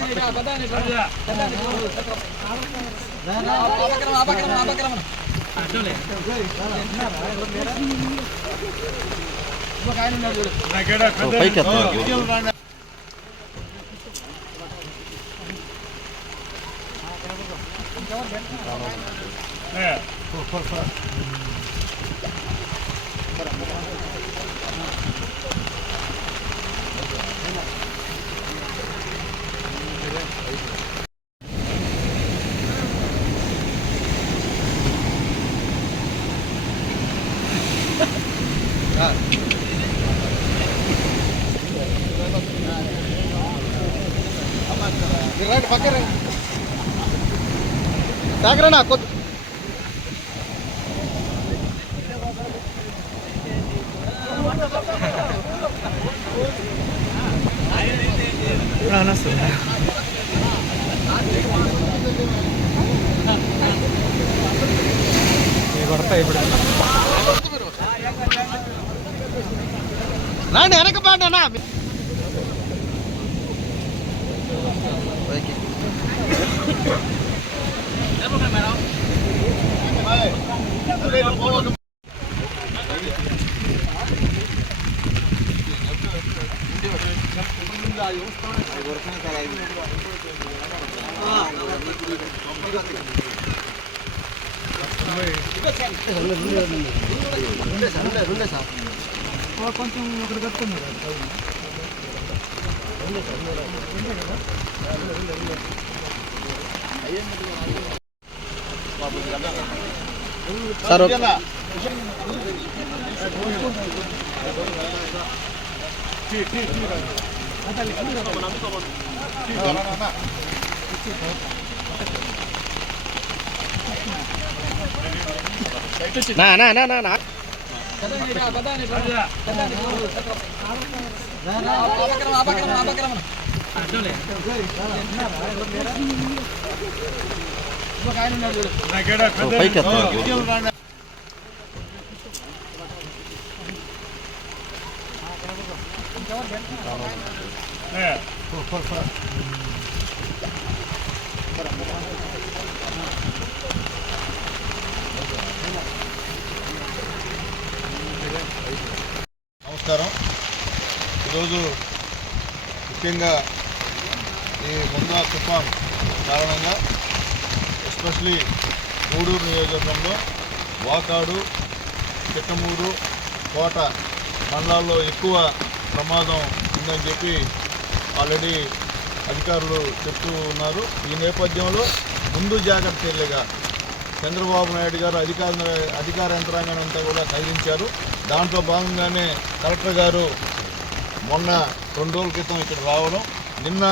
ఈ షాట్ తెత్తు దాని sir okay. నా నా నా నా నా na ako. Wala na sila. Nah, ini anak kepadanya, nah. కొంచెం వెనక కట్టుకున్నారు సార్ ఓకే. నా నా నా నా నా ఓ, పైకి ఎత్తాం నమస్కారం. ఈరోజు ముఖ్యంగా ఈ ముందా తుఫాన్ కారణంగా ఎస్పెషలీ మూడూరు నియోజకవర్గంలో వాకాడు చిట్టమూరు కోట మండలాల్లో ఎక్కువ ప్రమాదం ఉందని చెప్పి ఆల్రెడీ అధికారులు చెప్తూ ఉన్నారు. ఈ నేపథ్యంలో ముందు జాగ్రత్త చర్యగా చంద్రబాబు నాయుడు గారు అధికార అధికార యంత్రాంగాన్ని అంతా కూడా కదిలించారు. దాంట్లో భాగంగానే కలెక్టర్ గారు మొన్న రెండు రోజుల క్రితం ఇక్కడ రావడం. నిన్న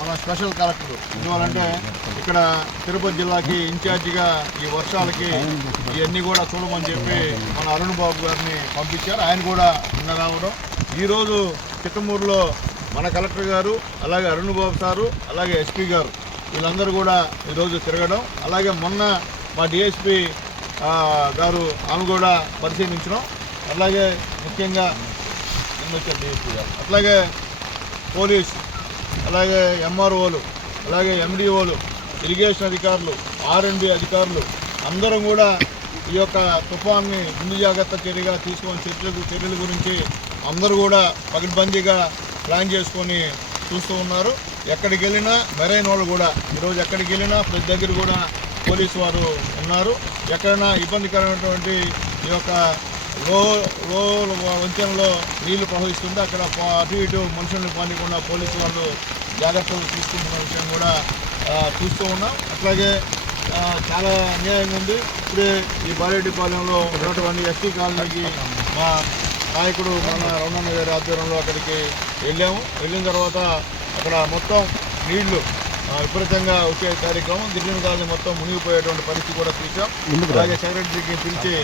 మన స్పెషల్ కలెక్టర్ ఎందువలంటే ఇక్కడ తిరుపతి జిల్లాకి ఇన్ఛార్జిగా ఈ వర్షాలకి ఇవన్నీ కూడా చూడమని చెప్పి మన అరుణ్ బాబు గారిని పంపించారు. ఆయన కూడా నిన్న రావడం. ఈరోజు చిత్తమూరులో మన కలెక్టర్ గారు అలాగే అరుణ్ బాబు సారు అలాగే ఎస్పీ గారు వీళ్ళందరూ కూడా ఈరోజు తిరగడం అలాగే మొన్న మా డిఎస్పి గారు ఆమె కూడా పరిశీలించడం అలాగే ముఖ్యంగా నిన్న డిఎస్పీ గారు అట్లాగే పోలీస్ అలాగే ఎంఆర్ఓలు అలాగే ఎండిఓలు ఇరిగేషన్ అధికారులు ఆర్ఎండి అధికారులు అందరం కూడా ఈ యొక్క తుఫాన్ని ముందు జాగ్రత్త చర్యగా తీసుకొని చర్యలు చర్యల గురించి అందరూ కూడా పగిడ్బందీగా ప్లాన్ చేసుకొని చూస్తూ ఉన్నారు. ఎక్కడికి వెళ్ళినా మెరైన్ వాళ్ళు కూడా ఈరోజు ఎక్కడికి వెళ్ళినా ప్రతి దగ్గర కూడా పోలీసు వారు ఉన్నారు. ఎక్కడైనా ఇబ్బందికరమైనటువంటి ఈ యొక్క లో లో వంతెనలో నీళ్ళు ప్రవహిస్తుంది అక్కడ అటు ఇటు మనుషులను పానికుండా పోలీసు వాళ్ళు జాగ్రత్తలు తీసుకుంటున్న విషయం కూడా చూస్తూ ఉన్నాం. అట్లాగే చాలా అన్యాయంగా ఉంది. ఇప్పుడే ఈ బాలేటిపాలెంలో ఉన్నటువంటి ఎస్టీ కాలనీకి మా నాయకుడు మన రమణన్న గారి ఆధ్వర్యంలో అక్కడికి వెళ్ళాము. వెళ్ళిన తర్వాత అక్కడ మొత్తం నీళ్ళు విపరీతంగా వచ్చే కార్యక్రమం. గిరిజన కాలనీ మొత్తం మునిగిపోయేటువంటి పరిస్థితి కూడా చూసాం అలాగే సెక్రటరీకి పిలిచి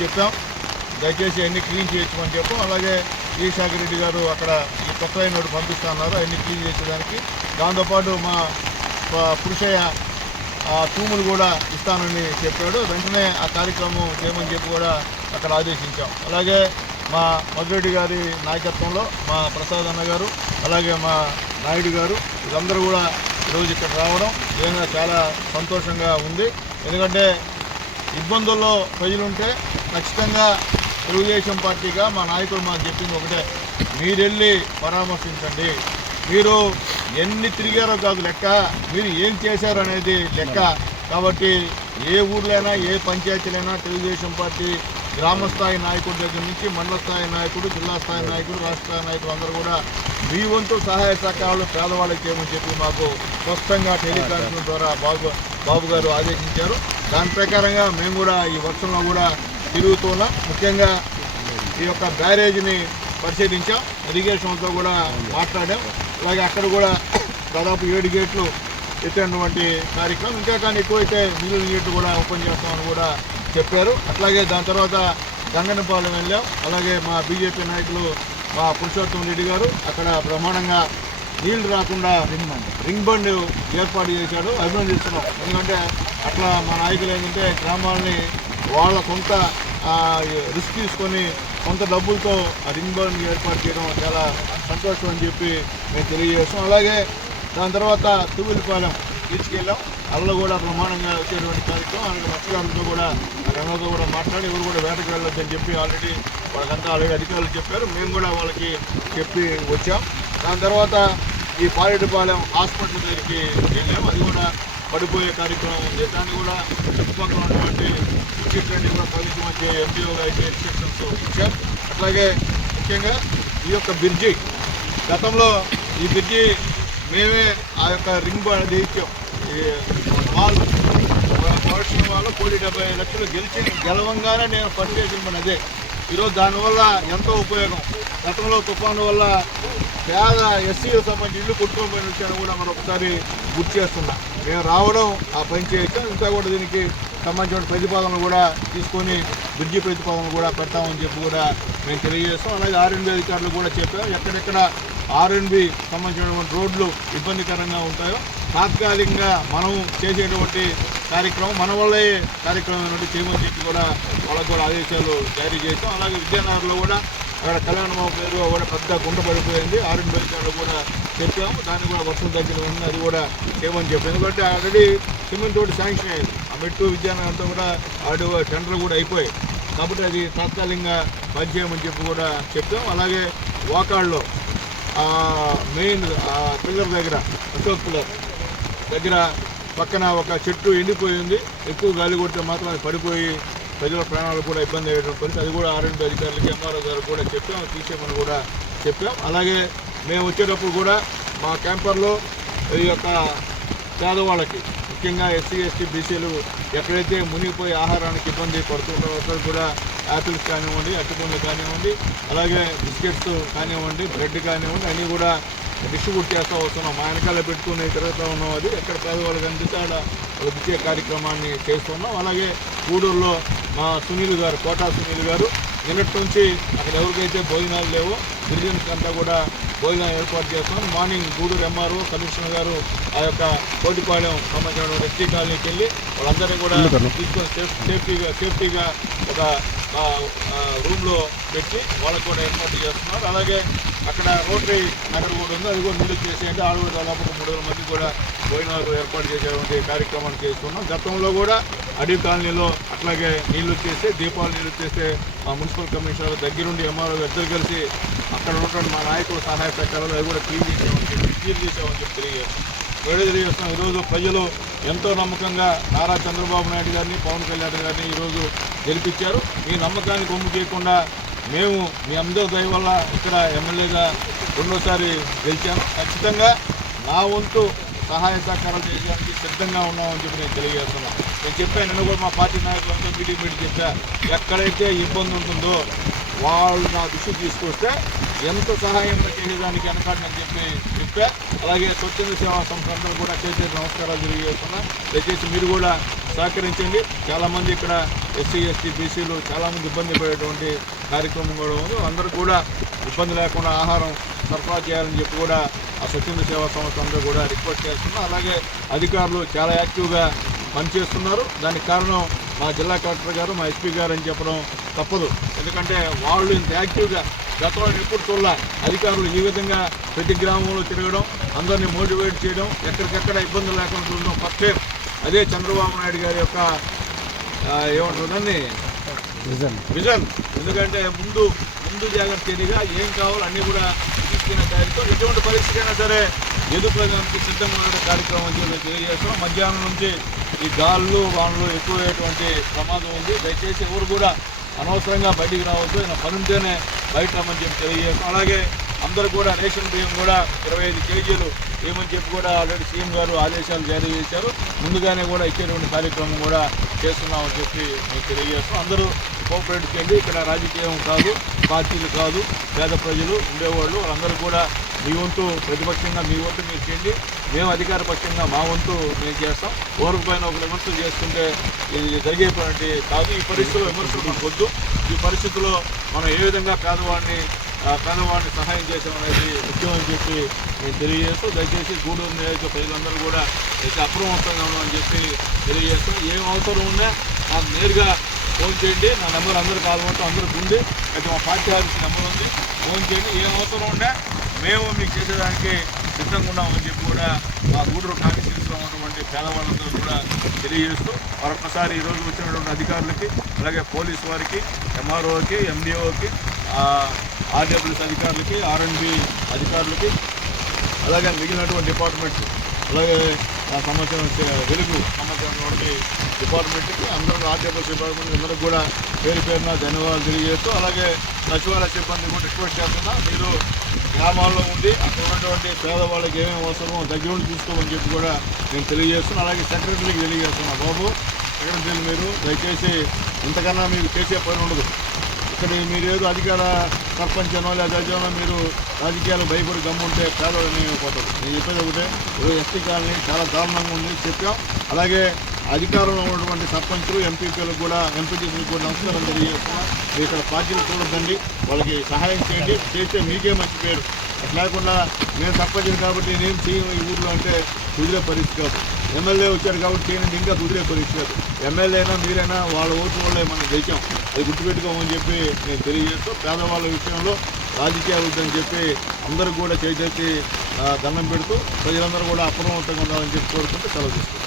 చెప్పాం. దయచేసి అన్ని క్లీన్ చేయొచ్చమని చెప్పాం. అలాగే ఈ శాఖర్ రెడ్డి గారు అక్కడ ఈ కొత్త అయినోడు పంపిస్తా ఉన్నారు అన్ని క్లీన్ చేసేదానికి. దాంతోపాటు మా పురుషయ్య తూములు కూడా ఇస్తానని చెప్పాడు. వెంటనే ఆ కార్యక్రమం చేయమని చెప్పి కూడా అక్కడ ఆదేశించాం. అలాగే మా మధురెడ్డి గారి నాయకత్వంలో మా ప్రసాద్ అన్న గారు అలాగే మా నాయుడు గారు వీళ్ళందరూ కూడా ఈరోజు ఇక్కడ రావడం నిజంగా చాలా సంతోషంగా ఉంది. ఎందుకంటే ఇబ్బందుల్లో ప్రజలుంటే ఖచ్చితంగా తెలుగుదేశం పార్టీగా మా నాయకుడు మాకు చెప్పింది ఒకటే మీరు వెళ్ళి పరామర్శించండి. మీరు ఎన్ని తిరిగారో కాదు లెక్క మీరు ఏం చేశారు అనేది లెక్క. కాబట్టి ఏ ఊర్లైనా ఏ పంచాయతీలైనా తెలుగుదేశం పార్టీ గ్రామ స్థాయి నాయకుడి దగ్గర నుంచి మండల స్థాయి నాయకుడు జిల్లా స్థాయి నాయకుడు రాష్ట్ర స్థాయి అందరూ కూడా మీ వంతు సహాయ సహకారాలు పేదవాళ్ళకి చేయమని చెప్పి మాకు స్పష్టంగా టెలికాన్ఫరెన్స్ ద్వారా బాబు బాబు గారు ఆదేశించారు. దాని ప్రకారంగా మేము కూడా ఈ వర్షంలో కూడా తిరుగుతున్నాం ముఖ్యంగా ఈ యొక్క బ్యారేజ్ని పరిశీలించాం. ఇరిగేషన్తో కూడా మాట్లాడాం. అలాగే అక్కడ కూడా దాదాపు ఏడు గేట్లు ఎత్తినటువంటి కార్యక్రమం. ఇంకా కానీ ఎక్కువైతే మిగిలిన గేట్లు కూడా ఓపెన్ చేస్తామని కూడా చెప్పారు. అట్లాగే దాని తర్వాత గంగనపాలెం వెళ్ళాం. అలాగే మా బీజేపీ నాయకులు మా పురుషోత్తం రెడ్డి గారు అక్కడ బ్రహ్మాండంగా నీళ్ళు రాకుండా రింగ్ బండ్ ఏర్పాటు చేశాడు. అభినందిస్తున్నాం ఎందుకంటే అట్లా మా నాయకులు ఏంటంటే గ్రామాలని వాళ్ళ కొంత రిస్క్ తీసుకొని కొంత డబ్బులతో ఆ రింగ్ బండ్ ఏర్పాటు చేయడం చాలా సంతోషం అని చెప్పి మేము తెలియజేస్తాం అలాగే దాని తర్వాత తువ్విలిపాలెం తీసుకెళ్ళాం. అల్ల కూడా ప్రమాణంగా వచ్చేటువంటి కార్యక్రమం. అలాగే మత్స్యకారులతో కూడా రంగంతో కూడా మాట్లాడి ఎవరు కూడా వేటకు వెళ్ళొద్దని చెప్పి ఆల్రెడీ వాళ్ళకంతా ఆల్రెడీ అధికారులు చెప్పారు. మేము కూడా వాళ్ళకి చెప్పి వచ్చాం. దాని తర్వాత ఈ పాలేటిపాలెం హాస్పిటల్ దగ్గరికి వెళ్ళాం. అది కూడా పడిపోయే కార్యక్రమం. ఉంది దాన్ని కూడా చుట్టుపక్కల ఉన్నటువంటి విద్యుత్లన్నీ కూడా ప్రజలం వచ్చే ఎంపీఓ గారికి ఇన్స్ట్రక్షన్స్ ఇచ్చాం. అట్లాగే ముఖ్యంగా ఈ యొక్క బ్రిడ్జి గతంలో ఈ బ్రిడ్జి మేమే ఆ యొక్క రింగ్ బాడ్ అది ఇచ్చాం. ఈ వాల్ ప్రొడక్షన్ వాళ్ళు కోటి డెబ్బై ఐదు లక్షలు గెలిచి గెలవంగానే నేను ఫస్ట్ చేసిన అదే. ఈరోజు దానివల్ల ఎంతో ఉపయోగం. గతంలో తుఫాను వల్ల పేద ఎస్సీలకు సంబంధించి ఇల్లు కొట్టుకోబోయిన విషయాన్ని కూడా మరొకసారి గుర్తు చేస్తున్నా. మేము రావడం ఆ పని చేయొచ్చు ఇంకా కూడా దీనికి సంబంధించిన ప్రతిపాదనలు కూడా తీసుకొని బ్రిడ్జి ప్రతిపాదనలు కూడా పెడతామని చెప్పి కూడా మేము తెలియజేస్తాం. అలాగే ఆర్ఎండ్బి అధికారులు కూడా చెప్పాం ఎక్కడెక్కడ ఆర్ఎండ్బి సంబంధించినటువంటి రోడ్లు ఇబ్బందికరంగా ఉంటాయో తాత్కాలికంగా మనం చేసేటువంటి కార్యక్రమం మన వల్లే కార్యక్రమం నుండి చేయమని చెప్పి కూడా వాళ్ళకు కూడా ఆదేశాలు జారీ చేస్తాం అలాగే విజయనగరంలో కూడా అక్కడ కళ్యాణమావ పేరు కూడా పెద్ద గుంట పడిపోయింది. ఆరెంజ్ బెల్కాడలో కూడా చెప్పాము. దాన్ని కూడా వర్షం దగ్గర ఉంది. అది కూడా చేయమని చెప్పాం ఎందుకంటే ఆల్రెడీ సిమెంట్ తోటి శాంక్షన్ అయ్యింది మెట్టు విద్యానగర్ అంతా కూడా ఆడు టెండర్ కూడా అయిపోయాయి. కాబట్టి అది తాత్కాలికంగా పనిచేయమని చెప్పి కూడా చెప్తాం అలాగే వాకాళ్ళలో మెయిన్ పిల్లర్ దగ్గర అశోక్ పిల్లర్ దగ్గర పక్కన ఒక చెట్టు ఎండిపోయింది ఎక్కువ గాలి కొడితే మాత్రం అది పడిపోయి ప్రజల ప్రాణాలు కూడా ఇబ్బంది అయ్యేటువంటి పరిస్థితి. అది కూడా ఆర్ఎండ్ అధికారులకి ఎంఆర్ఓ గారు కూడా చెప్పాం తీసేయమని కూడా చెప్పాం. అలాగే మేము వచ్చేటప్పుడు కూడా మా క్యాంపర్లో ఈ యొక్క పేదవాళ్ళకి ముఖ్యంగా ఎస్సీ ఎస్టీ బీసీలు ఎక్కడైతే మునిగిపోయి ఆహారానికి ఇబ్బంది పడుతుంటారో అక్కడ కూడా యాపిల్స్ కానివ్వండి అరటిపండ్లు కానివ్వండి అలాగే బిస్కెట్స్ కానివ్వండి బ్రెడ్ కానివ్వండి అన్నీ కూడా డిస్ట్రిబ్యూట్ చేస్తూ వస్తున్నాం. మా వెనకాల పెట్టుకుని తిరుగుతూ ఉన్నాం అది. ఎక్కడ పేదవాళ్ళు కనిపిస్తే ఆడ వాళ్ళకి ఇచ్చే కార్యక్రమాన్ని చేస్తున్నాం. అలాగే గూడూరులో మా సునీల్ గారు కోటా సునీల్ గారు నిన్నటి నుంచి అక్కడ ఎవరికైతే భోజనాలు లేవో గిరిజనకంతా అంతా కూడా భోజనం ఏర్పాటు చేస్తాం. మార్నింగ్ గూడూరు ఎంఆర్ఓ కమిషనర్ గారు ఆ యొక్క కోటిపాలెం సంబంధించిన ఎస్టీ కాలనీకి వెళ్ళి వాళ్ళందరినీ కూడా తీసుకొని సేఫ్ సేఫ్టీగా సేఫ్టీగా ఒక రూమ్లో పెట్టి వాళ్ళకు కూడా ఏర్పాటు చేస్తున్నారు. అలాగే అక్కడ రోటరీ నగర్ కూడా ఉంది. అది కూడా నీళ్ళు చేసేయండి. ఆడవాళ్ళు దాదాపు మూడు వేల మంది కూడా భోజనాలు ఏర్పాటు చేసేటువంటి కార్యక్రమాలు చేస్తున్నాం. గతంలో కూడా అడవి కాలనీలో అట్లాగే నీళ్ళు చేస్తే దీపాలు నీళ్ళు చేస్తే మా మున్సిపల్ కమిషనర్ దగ్గరుండి ఎంఆర్ఓ ఇద్దరు కలిసి అక్కడ ఉన్నటువంటి మా నాయకుల సహాయ ప్రకారాలు అవి కూడా క్లీన్ చేసామని చెప్పి క్లీన్ చేసామని చెప్పి తెలియజేస్తాం తెలియజేస్తున్నాం. ఈరోజు ప్రజలు ఎంతో నమ్మకంగా నారా చంద్రబాబు నాయుడు గారిని పవన్ కళ్యాణ్ గారిని ఈరోజు గెలిపించారు. మీ నమ్మకానికి కొమ్ము చేయకుండా మేము మీ అందరి దయ వల్ల ఇక్కడ ఎమ్మెల్యేగా రెండోసారి గెలిచాను ఖచ్చితంగా నా వంతు సహాయ సహకారాలు చేయడానికి సిద్ధంగా ఉన్నామని చెప్పి నేను తెలియజేస్తున్నాను. నేను చెప్పాను నిన్న కూడా మా పార్టీ నాయకులంతా మీటింగ్ పెట్టి చెప్పా. ఎక్కడైతే ఇబ్బంది ఉంటుందో వాళ్ళు నా దృష్టి తీసుకొస్తే ఎంత సహాయం చేసేదానికి వెనకాడని చెప్పి చెప్పా. అలాగే స్వచ్ఛంద సేవా సంస్థలు కూడా చేసే నమస్కారాలు తెలియజేస్తున్నా. దయచేసి మీరు కూడా సహకరించండి. చాలామంది ఇక్కడ ఎస్సీ ఎస్టీ బీసీలు చాలామంది ఇబ్బంది పడేటువంటి కార్యక్రమం కూడా ఉంది. అందరూ కూడా ఇబ్బంది లేకుండా ఆహారం సరఫరా చేయాలని చెప్పి కూడా ఆ స్వచ్ఛంద సేవా సంస్థ అందరూ కూడా రిక్వెస్ట్ చేస్తున్నాం. అలాగే అధికారులు చాలా యాక్టివ్గా పనిచేస్తున్నారు. దానికి కారణం మా జిల్లా కలెక్టర్ గారు మా ఎస్పీ గారు అని చెప్పడం తప్పదు. ఎందుకంటే వాళ్ళు ఇంత యాక్టివ్గా గతంలో ఎప్పుడు చూడాల. అధికారులు ఈ విధంగా ప్రతి గ్రామంలో తిరగడం అందరినీ మోటివేట్ చేయడం ఎక్కడికెక్కడ ఇబ్బందులు లేకుండా చూడడం ఫస్ట్ టైం. అదే చంద్రబాబు నాయుడు గారి యొక్క ఏమంటుందని విజన్. ఎందుకంటే ముందు ముందు జాగ్రత్త ఏం కావాలో అన్నీ కూడా తీసుకునే కార్యక్రమం ఎటువంటి పరిస్థితి అయినా సరే ఎదుర్కోవడానికి సిద్ధంగా ఉన్న కార్యక్రమం అని తెలియజేస్తున్నాం. మధ్యాహ్నం నుంచి ఈ గాళ్ళు వానలు ఎక్కువయ్యేటువంటి ప్రమాదం ఉంది. దయచేసి ఎవరు కూడా అనవసరంగా బయటికి రావద్దు. ఆయన పనుంటేనే బయట రమ్మని చెప్పి తెలియజేస్తాం అలాగే అందరూ కూడా రేషన్ బియ్యం కూడా ఇరవై ఐదు కేజీలు ఏమని చెప్పి కూడా ఆల్రెడీ సీఎం గారు ఆదేశాలు జారీ చేశారు. ముందుగానే కూడా ఇచ్చేటువంటి కార్యక్రమం కూడా చేస్తున్నామని చెప్పి మీకు తెలియజేస్తాం అందరూ కోఆపరేట్ చేయండి ఇక్కడ రాజకీయం కాదు పార్టీలు కాదు పేద ప్రజలు ఉండేవాళ్ళు. వాళ్ళందరూ కూడా మీ వంతు ప్రతిపక్షంగా మీ వంతు మీరు చేయండి. మేము అధికార పక్షంగా మా వంతు మేము చేస్తాం. ఓరకు పైన ఒక విమర్శలు చేసుకుంటే ఇది జరిగేటువంటి కాదు. ఈ పరిస్థితిలో విమర్శలు మనకు వద్దు. ఈ పరిస్థితుల్లో మనం ఏ విధంగా పేదవాడిని ఆ పేదవాడిని సహాయం చేసామనేది ముఖ్యం అని చెప్పి నేను తెలియజేస్తూ దయచేసి గూడూరు నియోజక ప్రజలందరూ కూడా అయితే అప్రమత్తంగా ఉన్నామని చెప్పి తెలియజేస్తాం ఏం అవసరం ఉన్నా నాకు నేరుగా ఫోన్ చేయండి. నా నెంబర్ అందరూ కావాలంటే అందరికి ఉంది. అయితే మా పార్టీ ఆఫీస్ నెంబర్ ఉంది. ఫోన్ చేయండి. ఏం అవసరం ఉన్నా మేము మీకు చేసేదానికి సిద్ధంగా ఉన్నామని చెప్పి కూడా మా గూడూరు కాన్స్టిట్యూన్సీలో ఉన్నటువంటి పేదవాళ్ళందరూ కూడా తెలియజేస్తూ మరొకసారి ఈరోజు వచ్చినటువంటి అధికారులకి అలాగే పోలీస్ వారికి ఎంఆర్ఓకి ఎండిఓకి ఆర్డబ్ల్యూఎస్ అధికారులకి ఆర్ఎన్బి అధికారులకి అలాగే మిగిలినటువంటి డిపార్ట్మెంట్ అలాగే ఆ సంవత్సరం వెలుగు సంవత్సరంలోని డిపార్ట్మెంట్కి అందరూ ఆర్టీఎఫ్ఎస్ డిపార్ట్మెంట్ అందరూ కూడా పేరు పేరున ధన్యవాదాలు తెలియజేస్తూ అలాగే సచివాలయ సిబ్బంది కూడా రిక్వెస్ట్ చేస్తున్నా మీరు గ్రామాల్లో ఉండి అక్కడ ఉన్నటువంటి పేదవాళ్ళకి ఏమేమి అవసరమో దగ్గర ఉండి చూసుకోమని చెప్పి కూడా నేను తెలియజేస్తున్నాను అలాగే సెక్రటరీకి తెలియజేస్తున్నా బాబు సెక్రటరీలు మీరు? దయచేసి ఇంతకన్నా మీరు చేసే పని ఉండదు. ఇక్కడ మీరు ఏదో అధికార సర్పంచ్ లేదా జడ్జనో మీరు రాజకీయాలు భయపడి గమ్ముంటే పేదవాళ్ళని అయిపోతారు నేను చెప్పేది ఒకటే ఈరోజు ఎస్టీ కాలనీ చాలా దారుణంగా ఉంది చెప్పాం. అలాగే అధికారంలో ఉన్నటువంటి సర్పంచులు ఎంపీపీలకు కూడా ఎంపీటీసీలకు కూడా నమస్కారం తెలియజేస్తున్నాం. ఇక్కడ పార్టీలు చూడొద్దండి వాళ్ళకి సహాయం చేయండి. చేస్తే మీకే మంచి పేరు. అట్లా లేకుండా నేను సర్పంచ్ కాబట్టి నేను సీఎం ఈ ఊర్లో అంటే కుదిరే పరిస్థితి కాదు. ఎమ్మెల్యే వచ్చారు కాబట్టి చేయండి ఇంకా కుదిరే పరిస్థితి ఎమ్మెల్యేనా ఎమ్మెల్యే అయినా మీరైనా వాళ్ళ ఓట్ల వల్లే మనం గెలిచాం. అది గుర్తుపెట్టుకోమని చెప్పి నేను తెలియజేస్తూ పేదవాళ్ళ విషయంలో రాజకీయాలు వద్దని చెప్పి అందరూ కూడా చేసేసి దండం పెడుతూ ప్రజలందరూ కూడా అప్రమత్తంగా ఉండాలని చెప్పి కోరుకుంటూ సెలవు తీసుకుంటాం